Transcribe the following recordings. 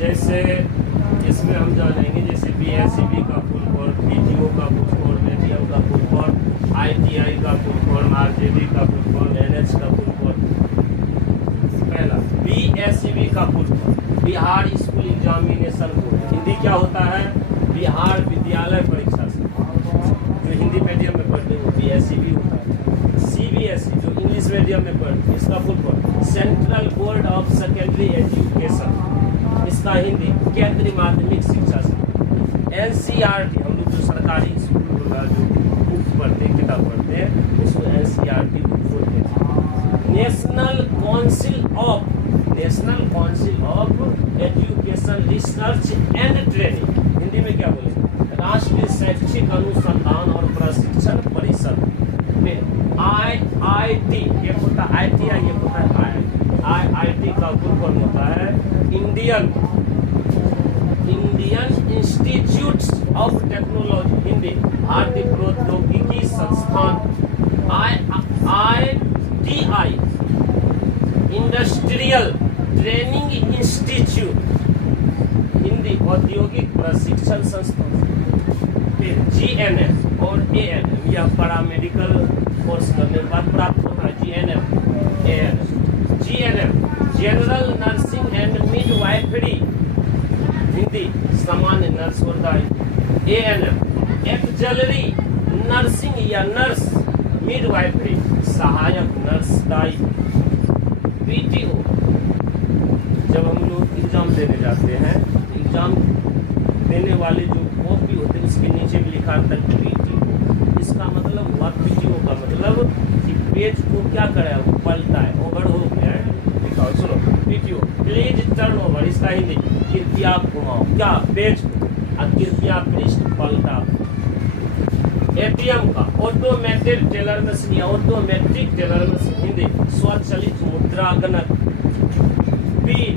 जैसे इसमें हम जानेंगे जैसे BSEB का फुल फॉर्म, PTO का फुल फॉर्म, ATM का फुल फॉर्म, ITI का फुल फॉर्म, RJD का फुल फॉर्म, NH का फुल फॉर्म। पहला BSEB का full form Bihar school examination board. Hindi क्या होता है? बिहार विद्यालय परीक्षा समिति। जो हिंदी मीडियम में पढ़ते हैं वो BSEB होता है। CBSE जो इंग्लिश मीडियम में पढ़ते हैं इसका full form central board of secondary education. इसका हिंदी केंद्रीय माध्यमिक शिक्षा समिति। NCERT हम लोग जो सरकारी स्कूल होगा जो बुक पढ़ते हैं, किताब पढ़ते हैं, उसको NCERT बुक बोलते हैं। National council of education research and training. Hindi में क्या बोलेंगे? राष्ट्रीय शैक्षिक अनुसंधान और प्रशिक्षण परिषद। IIT ये होता है ITI, ये होता है IIT का फुल फॉर्म होता है Indian institutes of technology. Hindi भारतीय प्रौद्योगिकी संस्थान। ITI industrial training institute. Hindi औद्योगिक प्रशिक्षण संस्थान। फिर GNM और ANM यह पैरामेडिकल कोर्स करने के बाद प्राप्त होता है। GNM general nursing and midwifery. Hindi सामान्य नर्स होता है। ANM एक्सलरी नर्सिंग या नर्स मिडवाइफरी सहायक नर्स दाई। PTO जब हम लोग एग्जाम देने जाते हैं, एग्जाम देने वाले जो कॉपी होते हैं उसके नीचे भी लिखा रहता है PTO। इसका मतलब हुआ PTO का मतलब कि पेज को क्या करे, वो पलटा है, ओवर हो गया है। लिखा हो, सुनो PTO प्लीज टर्न ओवर। इसका हिंदी कृपया घुमाओ क्या पेज को, कृपया पृष्ठ पलटा। ATM का ऑटोमेटेड टेलर मशीन या ऑटोमेट्रिक टेलर मशीन। हिंदी स्वचालित मुद्रा गणक। पिन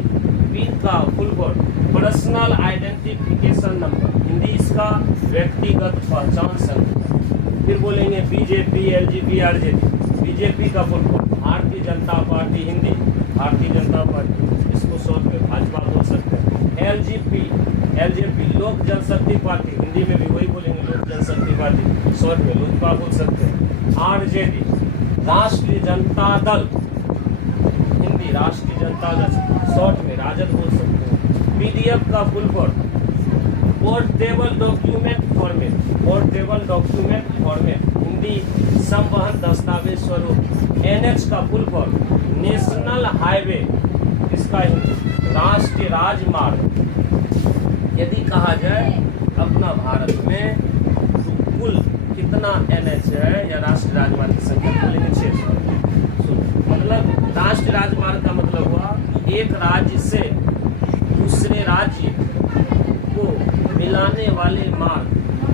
का full form personal identification number. Hindi इसका व्यक्तिगत पहचान संख्या। फिर बोलेंगे BJP LGP RJD। BJP का full form Bharatiya Janata party. Hindi Bharatiya Janata party, इसको शॉर्ट में भाजपा बोल सकते हैं। LJP लोक जनशक्ति पार्टी। हिंदी में भी वही बोलेंगे लोक जनशक्ति पार्टी, शॉर्ट में लोजपा बोल सकते हैं। RJD राष्ट्रीय जनता दल। हिंदी राष्ट्रीय जनता दल, शॉर्ट में राजद बोल सकते हैं। PDF का full form portable document format. Portable document format Hindi संवहन दस्तावेज स्वरूप। NH का फुल फॉर्म नेशनल हाईवे। इसका हिंदी राष्ट्रीय राजमार्ग। यदि कहा जाए अपना भारत में तो कुल कितना NH है या राष्ट्रीय राजमार्ग की संख्या, बोलेंगे 600। मतलब राष्ट्रीय राजमार्ग का मतलब हुआ एक राज्य से दूसरे राज्य को मिलाने वाले मार्ग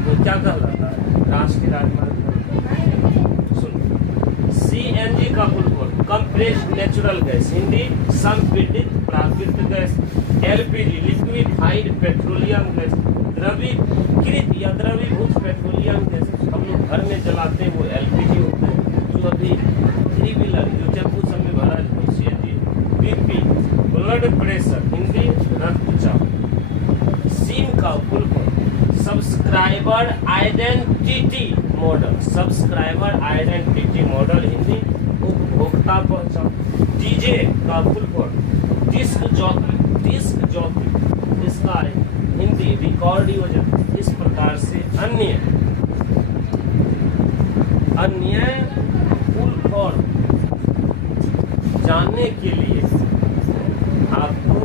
को क्या कहलाता है? राष्ट्रीय राजमार्ग। CNG का full form compressed natural gas. Hindi संपीड़ित प्राकृतिक gas. LPG liquefied petroleum gas. द्रवीकृत या द्रवीभूत पेट्रोलियम गैस हम लोग घर में जलाते हैं वो LPG होता है। जो अभी 3 व्हीलर जो टेम्पो सब में भरा है वो CNG। BP blood pressure. Hindi रक्तचाप। SIM का full form subscriber identity model. Subscriber identity model Hindi उपभोक्ता पहचान। DJ का full form disc jockey. Disc jockey इसका हिंदी रिकॉर्ड योजना। इस प्रकार से अन्य फुल फॉर्म जानने के लिए आपको